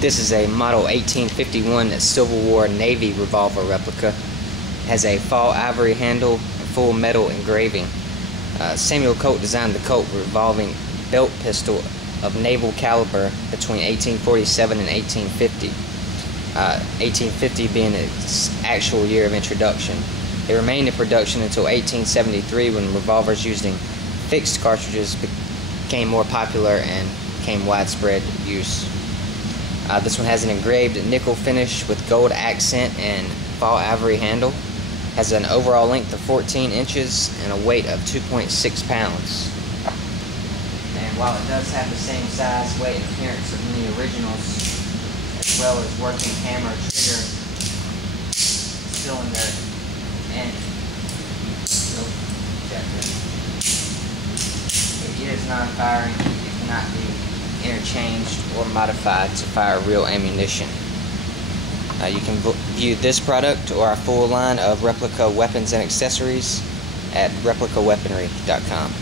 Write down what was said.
This is a model 1851 Civil War Navy revolver replica. It has a faux ivory handle and full metal engraving. Samuel Colt designed the Colt revolving belt pistol of naval caliber between 1847 and 1850. 1850 being its actual year of introduction. It remained in production until 1873 when revolvers using fixed cartridges became more popular and became widespread use. This one has an engraved nickel finish with gold accent and faux ivory handle. Has an overall length of 14 inches and a weight of 2.6 pounds. And while it does have the same size, weight, and appearance of many originals, as well as working hammer, trigger, cylinder, and it is non-firing. It cannot be interchanged or modified to fire real ammunition. You can view this product or our full line of replica weapons and accessories at replicaweaponry.com.